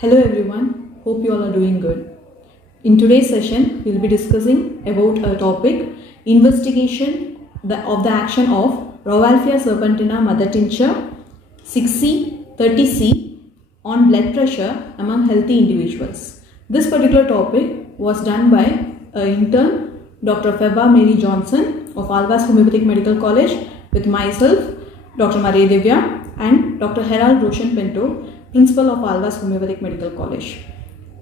Hello everyone, hope you all are doing good. In today's session, we will be discussing about a topic, investigation of the action of Rauwalfia Serpentina mother tincture 6C, 30C on blood pressure among healthy individuals. This particular topic was done by an intern, Dr Feba Mary Johnson of Homoeopathic Medical College with myself, Dr Dhivya and Dr Herald Roshan Pinto, Principal of Homoeopathic Medical College.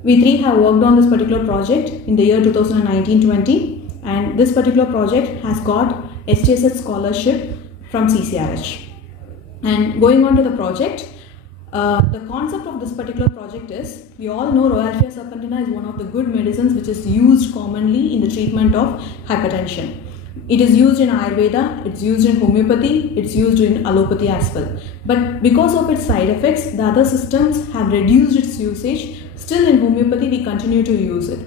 We three have worked on this particular project in the year 2019-20, and this particular project has got STSH scholarship from CCRH. And going on to the project, the concept of this particular project is, we all know Rauwalfia Serpentina is one of the good medicines which is used commonly in the treatment of hypertension. It is used in Ayurveda, it's used in homeopathy, it's used in allopathy as well. But because of its side effects, the other systems have reduced its usage. Still in homeopathy, we continue to use it.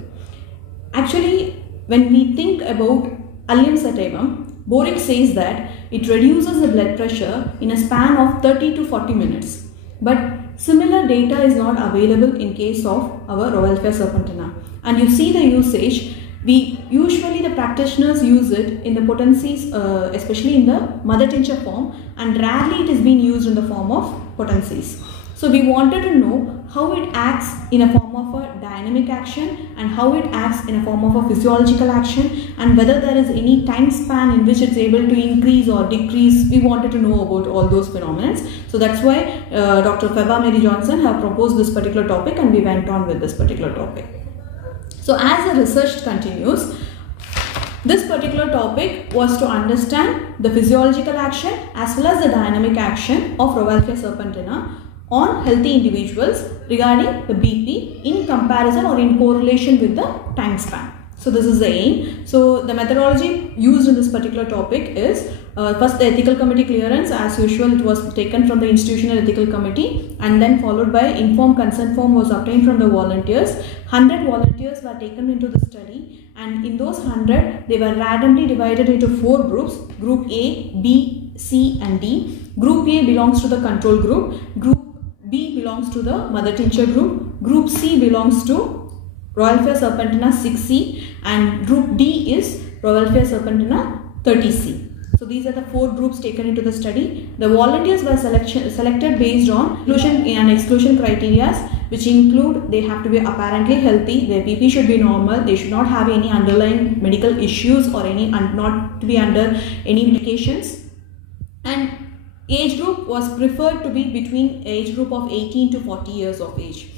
Actually, when we think about Allium sativum, Boric says that it reduces the blood pressure in a span of 30 to 40 minutes. But similar data is not available in case of our Rauwalfia Serpentina. And you see the usage. Usually the practitioners use it in the potencies, especially in the mother tincture form, and rarely it is being used in the form of potencies. So we wanted to know how it acts in a form of a dynamic action and how it acts in a form of a physiological action, and whether there is any time span in which it's able to increase or decrease. We wanted to know about all those phenomena. So that's why Dr Feba Mary Johnson have proposed this particular topic, and we went on with this particular topic. So as the research continues, this particular topic was to understand the physiological action as well as the dynamic action of Rauwalfia Serpentina on healthy individuals regarding the BP in comparison or in correlation with the time span. So this is the aim. So the methodology used in this particular topic is first the ethical committee clearance. As usual, it was taken from the institutional ethical committee, and then followed by informed consent form was obtained from the volunteers. 100 volunteers were taken into the study, and in those 100 they were randomly divided into 4 groups: Group A, B, C and D. Group A belongs to the control group, Group B belongs to the mother tincture group, Group C belongs to Rauwalfia Serpentina 6C, and Group D is Rauwalfia Serpentina 30C. So these are the 4 groups taken into the study. The volunteers were selected based on inclusion and exclusion criteria, which include they have to be apparently healthy, their BP should be normal, they should not have any underlying medical issues or any not to be under any medications, and age group was preferred to be between age group of 18 to 40 years of age.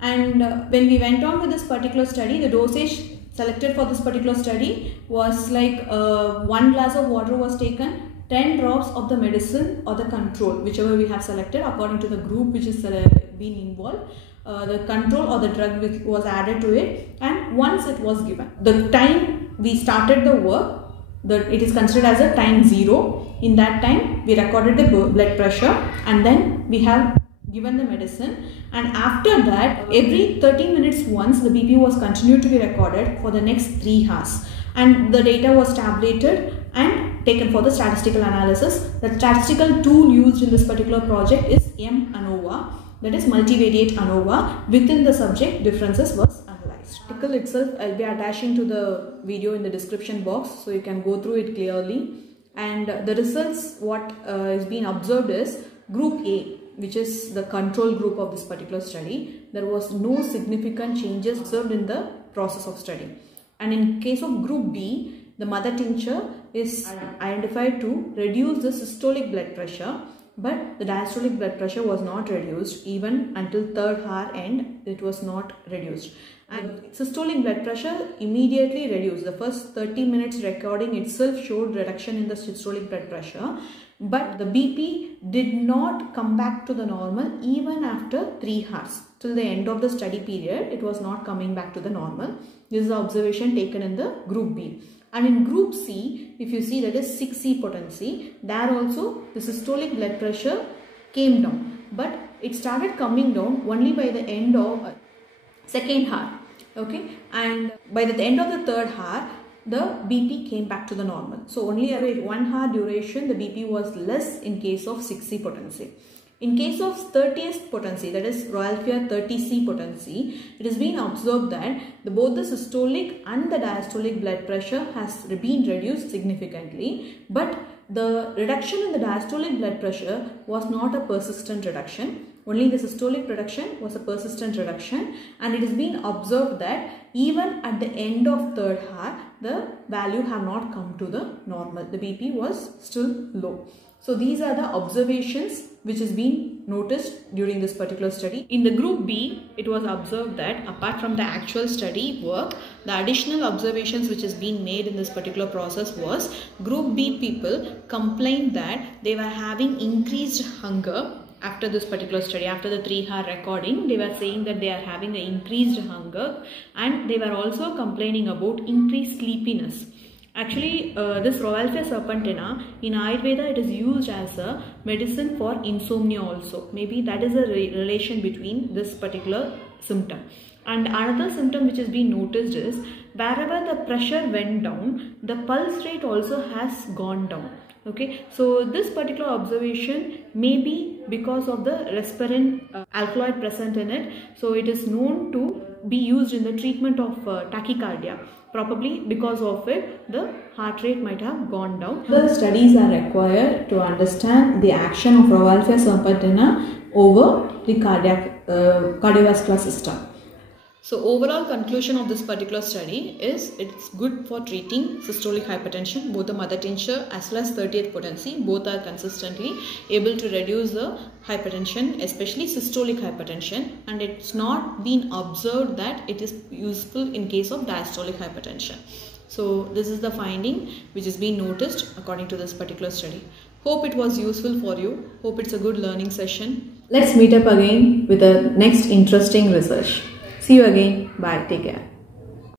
And when we went on with this particular study, the dosage selected for this particular study was like 1 glass of water was taken, 10 drops of the medicine or the control, whichever we have selected according to the group which is been involved. The control or the drug which was added to it, and once it was given, the time we started the work, it is considered as a time 0. In that time we recorded the blood pressure, and then we have given the medicine, and after that every 30 minutes once the BP was continued to be recorded for the next 3 hours, and the data was tabulated and taken for the statistical analysis. The statistical tool used in this particular project is ANOVA, that is multivariate ANOVA. Within the subject, differences was analyzed. The article itself I'll be attaching to the video in the description box, so you can go through it clearly. And the results, what is being observed is Group A, which is the control group of this particular study, there was no significant changes observed in the process of study. And in case of Group B, the mother tincture is identified to reduce the systolic blood pressure, but the diastolic blood pressure was not reduced. Even until 3rd hour end, it was not reduced. And systolic blood pressure immediately reduced. The first 30 minutes recording itself showed reduction in the systolic blood pressure, but the BP did not come back to the normal even after 3 hours. Till the end of the study period, it was not coming back to the normal. This is the observation taken in the Group B. And in Group C, if you see, that is 6C potency, there also the systolic blood pressure came down, but it started coming down only by the end of 2nd hour. Okay, and by the end of the 3rd hour, the BP came back to the normal. So only every 1 hour duration the BP was less in case of 6C potency. In case of 30th potency, that is Rauwalfia 30C potency, it has been observed that both the systolic and the diastolic blood pressure has been reduced significantly, but the reduction in the diastolic blood pressure was not a persistent reduction. Only the systolic reduction was a persistent reduction, and it has been observed that even at the end of third hour, the value have not come to the normal. The BP was still low. So these are the observations which has been noticed during this particular study. In the group B, it was observed that apart from the actual study work, the additional observations which has been made in this particular process was group B people complained that they were having increased hunger. After this particular study, after the 3-hour recording, they were saying that they are having an increased hunger, and they were also complaining about increased sleepiness. Actually, this Rauwalfia Serpentina, in Ayurveda, it is used as a medicine for insomnia also. Maybe that is a relation between this particular symptom. And another symptom which has been noticed is wherever the pressure went down, the pulse rate also has gone down. Okay, so this particular observation may be because of the Respirin alkaloid present in it. So it is known to be used in the treatment of tachycardia. Probably because of it, the heart rate might have gone down. The studies are required to understand the action of Rauwalfia Serpentina over the cardiovascular system. So overall conclusion of this particular study is it's good for treating systolic hypertension. Both the mother tincture as well as 30th potency, both are consistently able to reduce the hypertension, especially systolic hypertension, and it's not been observed that it is useful in case of diastolic hypertension. So this is the finding which has been noticed according to this particular study. Hope it was useful for you. Hope it's a good learning session. Let's meet up again with the next interesting research. See you again. Bye. Take care.